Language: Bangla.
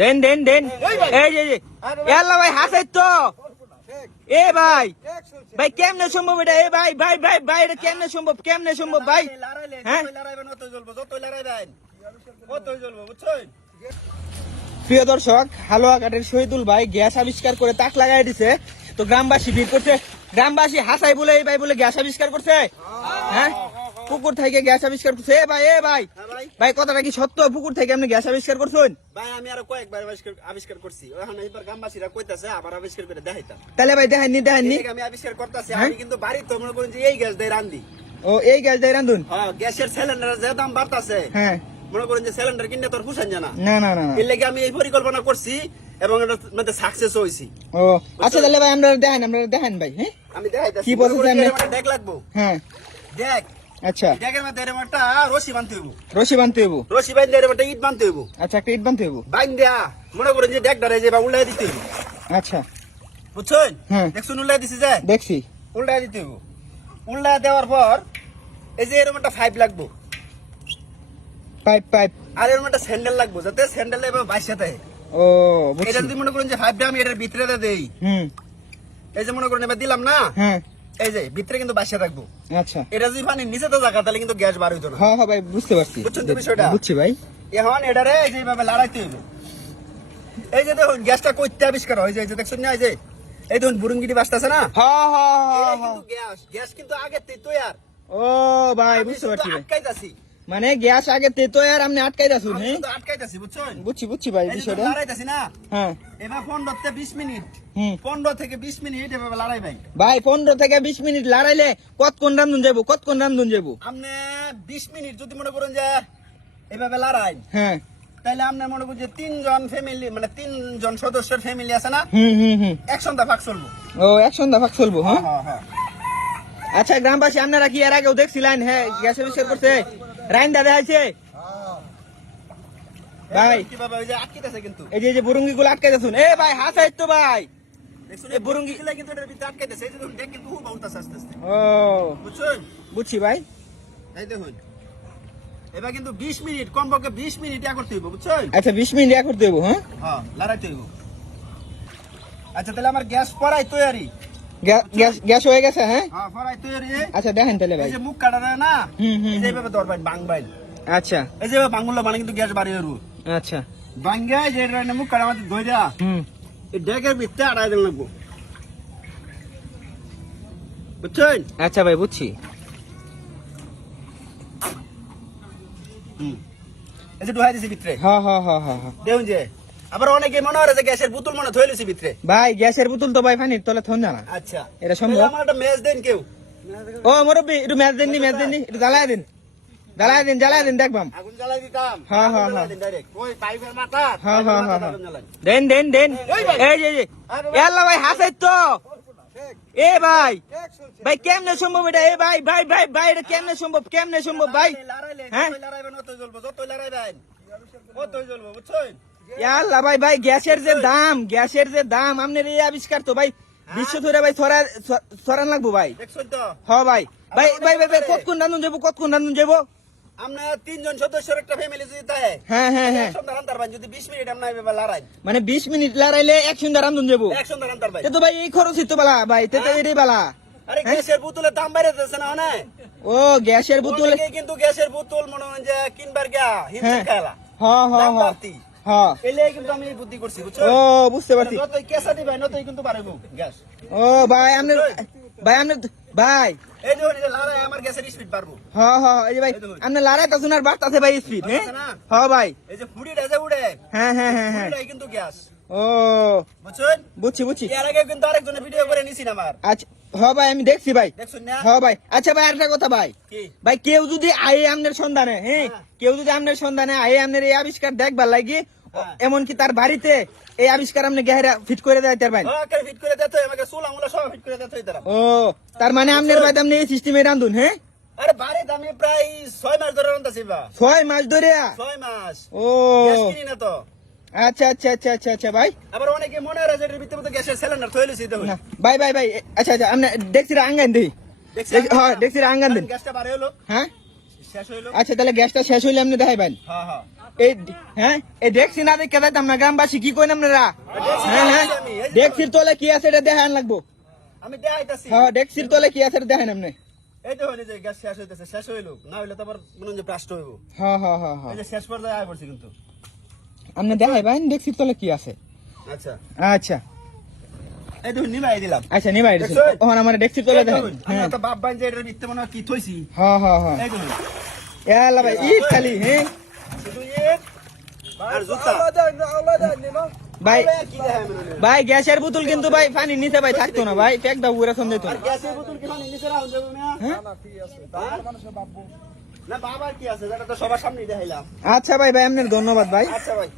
দেন দেন দেন এই যে আল্লাহ ভাই হাসাই তো এ ভাই ভাই কেমনে সম্ভব এটা এ ভাই ভাই ভাই ভাই এটা কেমনে সম্ভব ভাই হ্যাঁ প্রিয় দর্শক হালুয়াঘাটের শহীদুল ভাই গ্যাস আবিষ্কার করে তাক লাগাই দিছে তো গ্রামবাসী ভিড় করছে গ্রামবাসী হাসাই বলে এই ভাই বলে গ্যাস আবিষ্কার করছে হ্যাঁ পুকুর থেকে গ্যাস আবিষ্কার করছে এ ভাই ভাই কথাটা কি সত্য পুকুর থেকে আপনি গ্যাস আবিষ্কার করছেন ভাই আমি আরো কয়েকবার আবিষ্কার করছি এখন এবার গ্রামবাসীরা কইতাছে আবার আবিষ্কার করে দেখাইতাম তাহলে ভাই দেখাননি আমি আবিষ্কার করতেছি আমি কিন্তু বাড়ি তো মনে করেন যে এই গ্যাস দিয়ে রান্ধি ও এই গ্যাস দিয়ে রান্ধুন হ্যাঁ গ্যাসের সিলিন্ডার যে দাম বাড়তাছে হ্যাঁ মনে করেন যে সিলিন্ডার কিনলে তোর খুশান জানা না না না এর লাগি আমি এই পরিকল্পনা করছি এবং এটা মানে সাকসেস হইছি ও আচ্ছা তাহলে ভাই আমরা দেখেন ভাই হ্যাঁ আমি দেখাইতাছি কি বলছেন আপনি দেখ লাগবো হ্যাঁ দেখ আচ্ছা দেখের মধ্যে এরকম একটা রশি বানতে হইব রশি বানতে হইব রশি বানতে এরকম একটা ইট বানতে হইব আচ্ছা একটা ইট বানতে হইব বাইন দেয়া মনে করেন যে দেখ ধরে যে বা উল্লাই দিতে হইব আচ্ছা বুঝছেন হ্যাঁ দেখছুন উল্লাই দিছে যে দেখছি উল্লাই দিতে হইব উল্লাই দেওয়ার পর এই যে এরকম একটা পাইপ লাগবো পাইপ আর এরকম একটা স্যান্ডেল লাগবো যাতে স্যান্ডেল এবার বাইসা থাকে ও এটা বুঝছি যদি মনে করেন যে পাইপটা আমি এটার ভিতরে দেই এই যে মনে করেন এবার দিলাম না হ্যাঁ এই যে ভিতরে কিন্তু বাইসা থাকবো আচ্ছা এটা যদি পানির নিচে তো থাকা তাহলে কিন্তু গ্যাস বার হইতো না হ্যাঁ ভাই বুঝতে পারছি বুঝছেন তো বিষয়টা? বুঝছি ভাই এখন এটারে এই যে এইভাবে লড়াইতে হইব এই যে দেখুন গ্যাসটা কইতে আবিষ্কার হয় যে দেখছেন না এই যে এই দেখুন বুরুঙ্গিটি বাজতেছে না হ্যাঁ এটা হ্যাঁ কিন্তু গ্যাস কিন্তু আগে তৈয়ার ও ভাই বুঝতে পারছি ভাই আটকাইতাছি মানে গ্যাস আগে তেতো আর আপনি আটকাই দাসুন হ্যাঁ আটকাইতাছি বুঝছেন বুঝছি ভাই এই যে বিষয়টা লড়াইতাছি না হ্যাঁ এবার 15 থেকে 20 মিনিট হুম 15 থেকে 20 মিনিট এভাবে লড়াই ভাই ভাই 15 থেকে 20 মিনিট লড়াইলে কতক্ষণ রান্ধুন যাবো আপনি 20 মিনিট যদি মনে করেন যে এভাবে লড়াই হ্যাঁ তাহলে আপনি মনে করেন যে তিনজন ফ্যামিলি মানে তিনজন সদস্যের ফ্যামিলি আছে না হুম এক সন্ধ্যা ভাগ চলবো ও এক সন্ধ্যা ভাগ চলবো হ্যাঁ হ্যাঁ আচ্ছা গ্রামবাসী আপনারা কি এর আগেও দেখছিলেন হ্যাঁ গ্যাস আবিষ্কার করছে রাইন দাদা আছে ভাই কিভাবে ওই যে আটকিতেছে কিন্তু এই যে বুরুঙ্গি গুলো আটকাই দাসুন এ ভাই হাসাই তো ভাই দেখছেন এই বুরুঙ্গি গুলো কিন্তু এর ভিতরে আটকাইতেছে এই যে দেখুন দেখ কিন্তু খুব উল্টাছে আস্তে আস্তে ও বুঝছেন বুঝছি ভাই এই দেখুন এবার কিন্তু 20 মিনিট কমপক্ষে 20 মিনিট ইয়া করতে হইব বুঝছেন আচ্ছা 20 মিনিট ইয়া করতে দেবো হ্যাঁ হ্যাঁ লড়াইতে হইব আচ্ছা তাহলে আমার গ্যাস পড়াই তৈরি গ্যাস হয়ে গেছে হ্যাঁ হ্যাঁ পড়াই তৈরি আচ্ছা দেখেন তাহলে ভাই এই যে মুখ কাটা না হুম এই যে এইভাবে ধরবেন বাংবাইল আচ্ছা এই যে বাংগুলো মানে কিন্তু গ্যাস বাড়ি হইব আচ্ছা বাঙ্গা যে এটা মুখ কাটা আমাদের ধইরা হুম এই ডেকের ভিতরে আড়াই দিন লাগবো বুঝছেন আচ্ছা ভাই বুঝছি এই যে ঢুকাই দিছি ভিতরে হ্যাঁ দেখুন যে আবার অনেকে মনে হয় যে গ্যাসের বোতল মনে থইলে ভিতরে ভাই গ্যাসের বোতল তো ভাই পানির তলে থন জানা আচ্ছা এটা সম্ভব? তাহলে আমার একটা মেজ দেন কেউ ও মুরব্বি একটু ম্যাচ দেননি একটু জ্বালাই দিন দেখবাম আগুন জ্বালাই দিতাম হ্যাঁ, আগুন হ্যাঁ, জ্বালাই হ্যাঁ। দিন ডাইরেক্ট ওই পাইপের মাথা হ্যাঁ, পাইপের হ্যাঁ, মাথাতে হ্যাঁ। আগুন জ্বালাই। দেন এই যে আল্লাহ ভাই হাসাই তো এ ভাই ভাই কেমনে সম্ভব এটা এ ভাই এটা কেমনে সম্ভব ভাই লড়াইলে হ্যাঁ? যতই লড়াইবেন অতই জ্বলবো যতই লড়াইবেন অতই জ্বলবো বুঝছেন আল্লাহ ভাই গ্যাসের যে দাম আপনার এই আবিষ্কার তো ভাই বিশ্ব ধরে ভাই ছড়ান লাগবো ভাই দেখছেন তো হ্যাঁ ভাই কতক্ষণ রান্ধুন যাবো আমরা তিনজন সদস্যের একটা ফ্যামিলি যদি থাকে হ্যাঁ সন্ধ্যা রান্তার ভাই যদি 20 মিনিট আমরা এইভাবে লড়াই মানে 20 মিনিট লড়াইলে এক সন্ধ্যা রান্ধুন যাবো এক সন্ধ্যা রান্তার ভাই তো ভাই এই খরচই তো বালা ভাই তো এটাই বালা আরে গ্যাসের বোতলের দাম বাইরে যাচ্ছে না না ও গ্যাসের বোতল অনেকেই কিন্তু গ্যাসের বোতল মনে হয় যে কিনবার গিয়া হিমশিম হ্যাঁ। খায়লা দাম বাড়তি হ্যাঁ এলে কিন্তু আমি এই বুদ্ধি করছি বুঝছো ও বুঝতে পারছি যতই কেসা দিবাই নতই কিন্তু বাড়াইবো গ্যাস ও ভাই ভাই এই দেখুন এই যে লড়াই আমার গ্যাসের স্পিড বাড়বো এই যে ভাই আপনার লড়াই তো শোনার বার্তাছে ভাই স্পিড হ্যাঁ বাড়তাছে না? ভাই এই যে ফুড়িটা যে উড়ে হ্যাঁ ফুড়িটাই কিন্তু গ্যাস ও বুঝছেন বুঝছি এর আগে কিন্তু আরেকজনের ভিডিও করে নিছি না আমার আচ্ছা ভাই আমি দেখছি ভাই দেখছুন না ভাই আচ্ছা ভাই আরেকটা কথা ভাই কি ভাই কেউ যদি আয়ে আমনের সন্ধানে হ্যাঁ কেউ যদি আমনের সন্ধানে আয়ে আমনের এই আবিষ্কার দেখবার লাগে হ্যাঁ। এমনকি তার বাড়িতে এই আবিষ্কার আপনি গেহরা ফিট করে দেয় তার ভাই ওকে ফিট করে দিতে আমাকে চুল আমলা সব ফিট করে দিতে হইতাম ও তার মানে আপনার ভাই আপনি এই সিস্টেমে রান্ধুন হ্যাঁ আরে বাড়ি দামি প্রায় 6 মাস ধরে রান্তাছি বা 6 মাস ধরে 6 মাস ও গ্যাস কিনি না তো আচ্ছা ভাই আবার অনেকে মনে হয় যে এর ভিতরে তো গ্যাসের সিলিন্ডার থইলেছি দেখুন না, ভাই আচ্ছা আপনি দেখছি আঙ্গান দিই দেখছি হ্যাঁ দেখছি আঙ্গান দিন গ্যাসটা বাড়ে হলো হ্যাঁ শেষ হইলো। আচ্ছা তাহলে গ্যাসটা শেষ হইলে আপনি দেখাইবেন। হ্যাঁ হ্যাঁ এই হ্যাঁ এই দেখছি না দেখে যাইতাম না, গ্রামবাসী কি কইন আপনারা? হ্যাঁ হ্যাঁ দেখছির তলে কি আছে এটা দেখান লাগবো। আমি দেখাইতাছি। হ্যাঁ দেখছির তলে কি আছে এটা দেখেন আপনি। এই দেখুন এই যে গ্যাস শেষ হইতেছে, শেষ হইলো না হইলে তো আবার মনে হয় যে ব্রাস্ট হইব। হ্যাঁ হ্যাঁ হ্যাঁ হ্যাঁ এই যে শেষ পর্যায়ে আয় পড়ছে কিন্তু। আপনি দেখাইবেন দেখছির তলে কি আছে। আচ্ছা আচ্ছা এই দেখুন নিমাই দিলাম। আচ্ছা নিবাই দিছেন। দেখছেন? ওখানে আমার দেখছির তলে এই দেখেন। দেখুন, হ্যাঁ আমরা তো বাপ বাইন যে এটার ভিতরে মনে হয় কি থইছি। হ্যাঁ হ্যাঁ হ্যাঁ এই দেখুন ইয়াল্লা ভাই ইট খালি হ্যাঁ শুধু ইট আর জুতা। ভাই কি দেখায় মনে হয়? ভাই গ্যাসের বোতল কিন্তু ভাই পানির নিচে ভাই থাকতো না ভাই, প্যাক দাও পুরা সন্দেহ আর গ্যাসের বোতল কি মানে নিচে রাখুন যাবে না? হ্যাঁ না বাবার কি আছে, এটা তো সবার সামনেই দেখাইলাম। আচ্ছা ভাই ভাই আপনার ধন্যবাদ ভাই। আচ্ছা ভাই